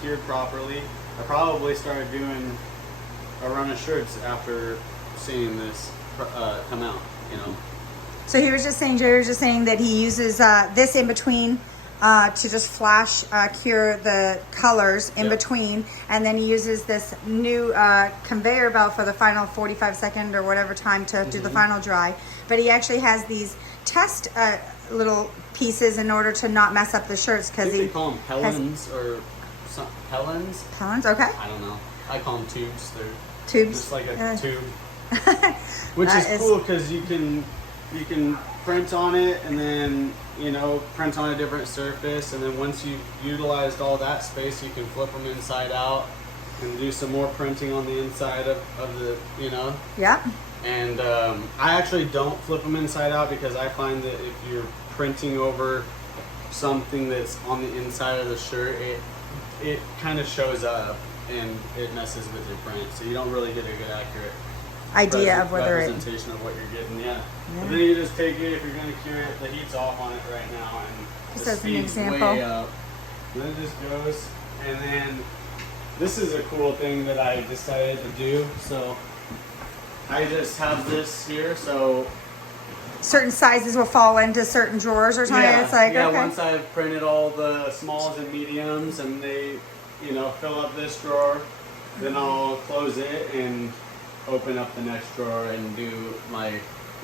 cured properly. I probably started doing a run of shirts after seeing this come out, you know. So he was just saying, Jerry was just saying that he uses this in between to just flash cure the colors in between, and then he uses this new conveyor belt for the final 45-second or whatever time to do the final dry. But he actually has these test little pieces in order to not mess up the shirts, because they call them pellets or some pellets. Pellets, okay. I don't know. I call them tubes. They're tubes, just like a tube, which is cool because you can print on it, and then, you know, print on a different surface, and then once you've utilized all that space, you can flip them inside out and do some more printing on the inside of the, you know. Yeah. And I actually don't flip them inside out, because I find that if you're printing over something that's on the inside of the shirt, it kind of shows up and it messes with your print, so you don't really get a good accurate idea of whether representation of what you're getting. But then you just take it, if you're going to cure it, the heat's off on it right now, and just the as an speed's example, way up. And then it just goes, and then this is a cool thing that I decided to do. So I just have this here, so certain sizes will fall into certain drawers or something. yeah, It's like, yeah. okay. Once I've printed all the smalls and mediums, and they, you know, fill up this drawer, then I'll close it and open up the next drawer and do my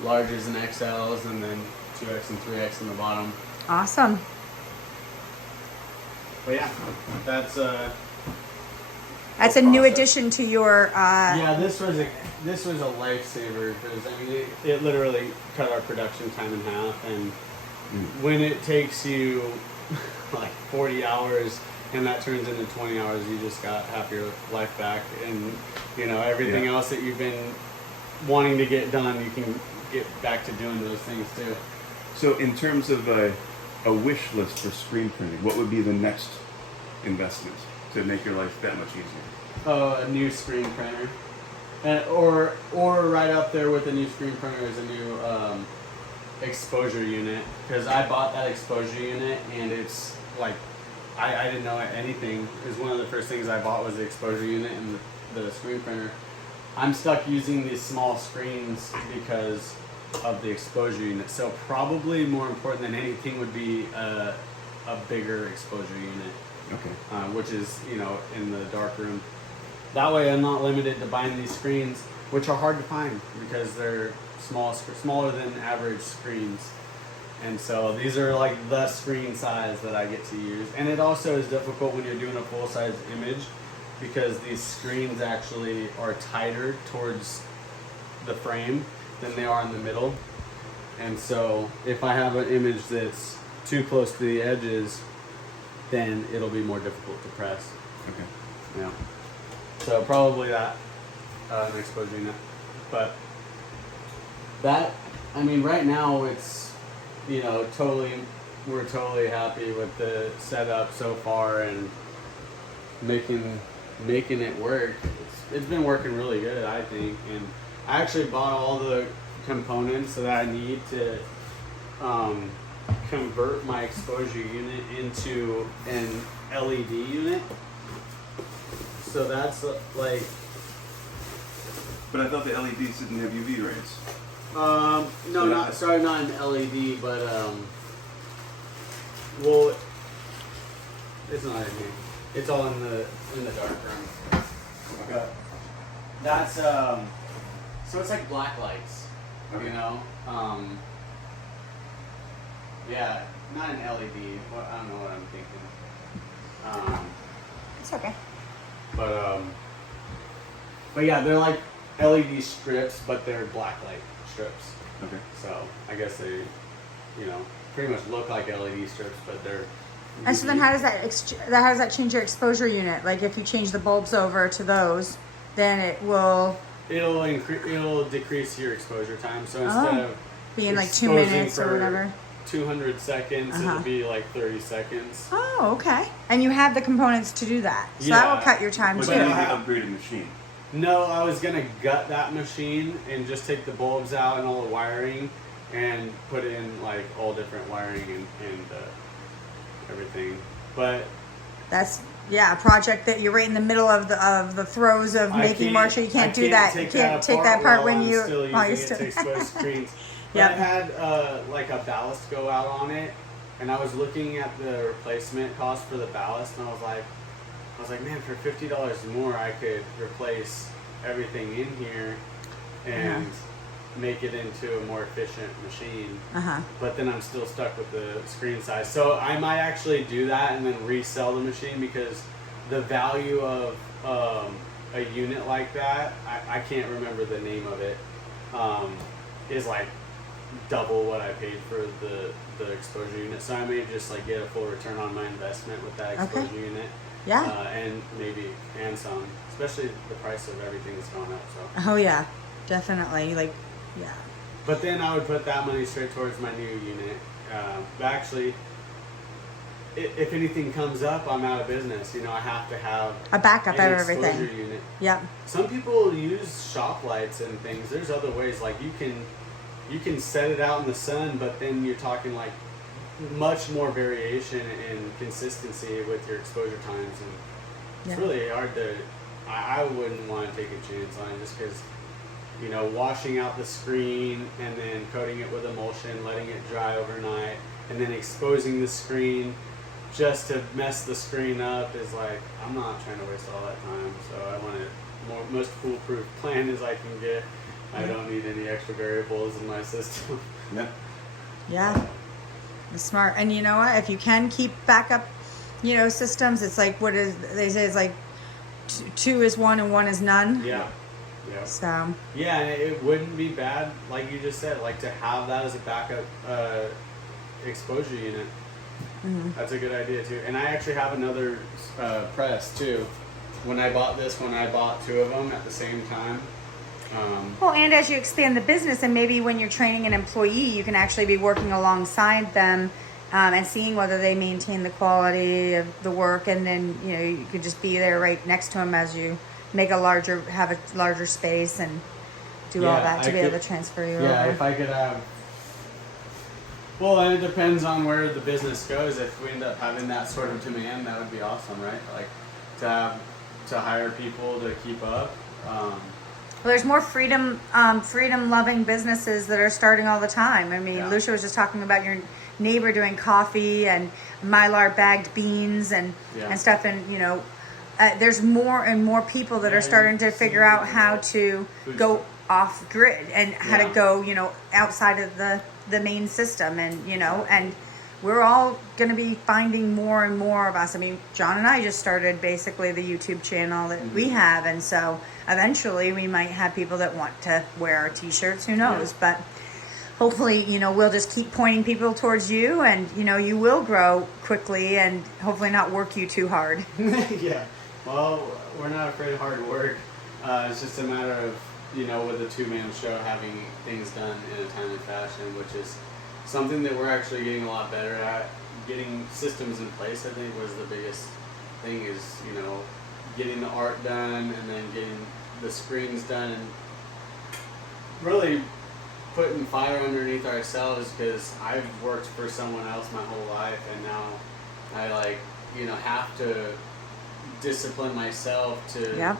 larges and XLs, and then 2X and 3X in the bottom. Awesome. But yeah, that's a new addition to your. Yeah, this was a lifesaver, because I mean it literally cut our production time in half, and when it takes you like 40 hours and that turns into 20 hours, you just got half your life back, and you know, everything else that you've been wanting to get done, you can get back to doing those things too. So in terms of a wish list for screen printing, what would be the next investment to make your life that much easier? A new screen printer, or right up there with a new screen printer is a new exposure unit, because I bought that exposure unit, and it's like, I didn't know anything. It was one of the first things I bought was the exposure unit and the screen printer. I'm stuck using these small screens because of the exposure unit. So probably more important than anything would be a bigger exposure unit. Okay. Which is, you know, in the dark room. That way I'm not limited to buying these screens, which are hard to find because they're smaller than average screens. And so these are like the screen size that I get to use. And it also is difficult when you're doing a full-size image, because these screens actually are tighter towards the frame than they are in the middle. And so if I have an image that's too close to the edges, then it'll be more difficult to press. Okay. Yeah. So probably that, an exposure unit. But that, I mean, right now it's, you know, we're totally happy with the setup so far, and making it work. It's been working really good, I think. And I actually bought all the components that I need to convert my exposure unit into an LED unit. So that's like. But I thought the LEDs didn't have UV rays. No, not an LED, but well, it's not in here. It's all in the dark room. Okay. That's so it's like black lights, Okay. you know. Yeah, not an LED. Well, I don't know what I'm thinking. It's okay. But yeah, they're like LED strips, but they're black light strips. Okay. So I guess they, you know, pretty much look like LED strips, but they're. And so then how does that change your exposure unit? Like if you change the bulbs over to those, then it will. It'll decrease your exposure time. So instead of being like 2 exposing minutes or for whatever. 200 seconds, it'll be like 30 seconds. Oh, okay. And you have the components to do that, so that will cut your time But too. you need the upgraded machine. No, I was gonna gut that machine and just take the bulbs out and all the wiring, and put in like all different wiring and everything. But That's a project that you're right in the middle of the throes of making more sure you can't do that. You can't take that part when you while you're still using it to expose screens. But Yep. I had like a ballast go out on it, and I was looking at the replacement cost for the ballast, and I was like, man, for $50 more, I could replace everything in here and make it into a more efficient machine. But then I'm still stuck with the screen size. So I might actually do that and then resell the machine, because the value of a unit like that, I can't remember the name of it, is like double what I paid for the exposure unit. So I may just like get a full return on my investment with that exposure unit. Yeah. And some, especially the price of everything that's gone up. So. Oh yeah, definitely. Like, yeah. But then I would put that money straight towards my new unit. But actually, if anything comes up, I'm out of business. I have to have A backup an of everything. exposure unit. Yep. Some people use shop lights and things. There's other ways. Like you can set it out in the sun, but then you're talking like much more variation and consistency with your exposure times, and it's really hard to. I wouldn't want to take a chance on it, just because washing out the screen and then coating it with emulsion, letting it dry overnight, and then exposing the screen just to mess the screen up is like, I'm not trying to waste all that time. So I want it most foolproof plan as I can get. I don't need any extra variables in my system. Yeah. It's smart. And you know what? If you can keep backup, systems, it's like they say it's like two is one and one is none. Yeah. Yeah. So. Yeah, and it wouldn't be bad, like you just said, like to have that as a backup exposure unit. That's a good idea too. And I actually have another press too. When I bought this one, I bought two of them at the same time. Well, and as you expand the business, and maybe when you're training an employee, you can actually be working alongside them and seeing whether they maintain the quality of the work, and then you could just be there right next to them as you have a larger space and do all that to be able to transfer you over. Yeah, if I could have. Well, and it depends on where the business goes. If we end up having that sort of demand, that would be awesome, right? Like to hire people to keep up. Well, there's more freedom-loving businesses that are starting all the time. I mean, Lucia was just talking about your neighbor doing coffee and Mylar bagged beans and stuff, and there's more and more people that are starting to figure out how to go off grid and how to go, outside of the main system, and and we're all going to be finding more and more of us. I mean, John and I just started basically the YouTube channel that we have, and so eventually we might have people that want to wear our t-shirts, who knows, but hopefully, we'll just keep pointing people towards you, and you will grow quickly and hopefully not work you too hard. Yeah. Well, we're not afraid of hard work. It's just a matter of, with a two-man show, having things done in a timely fashion, which is something that we're actually getting a lot better at. Getting systems in place, I think, was the biggest thing, is, getting the art done and then getting the screens done, and really putting fire underneath ourselves, because I've worked for someone else my whole life, and now I have to discipline myself to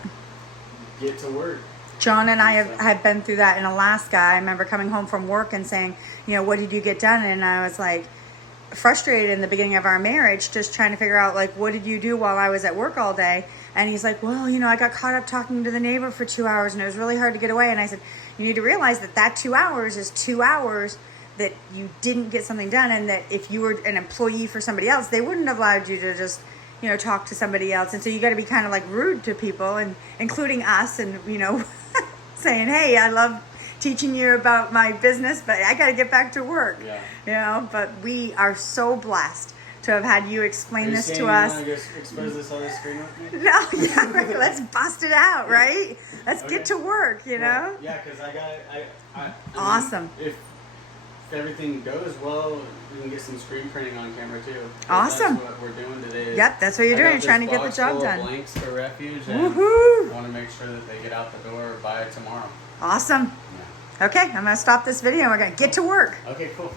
get to work. John and I have been through that in Alaska. I remember coming home from work and saying, what did you get done? And I was like frustrated in the beginning of our marriage, just trying to figure out, like, what did you do while I was at work all day? And he's like, well, I got caught up talking to the neighbor for 2 hours, and it was really hard to get away. And I said, you need to realize that 2 hours is 2 hours that you didn't get something done, and that if you were an employee for somebody else, they wouldn't have allowed you to just talk to somebody else. And so you got to be kind of like rude to people, and including us, and saying, hey, I love teaching you about my business, but I got to get back to work. But we are so blessed to have had you explain this to us. You want to just expose this on the screen with me? No, let's bust it out, right? Let's get to work, Well, yeah, because I got it. I awesome. mean, if everything goes well, we can get some screen printing on camera too. Awesome. That's what we're doing today. Yep, that's what you're doing. You're trying to get the job done. Blanks for refuge, and Woohoo! I want to make sure that they get out the door by tomorrow. Awesome. Yeah. Okay, I'm going to stop this video. We're going to get to work. Okay, cool.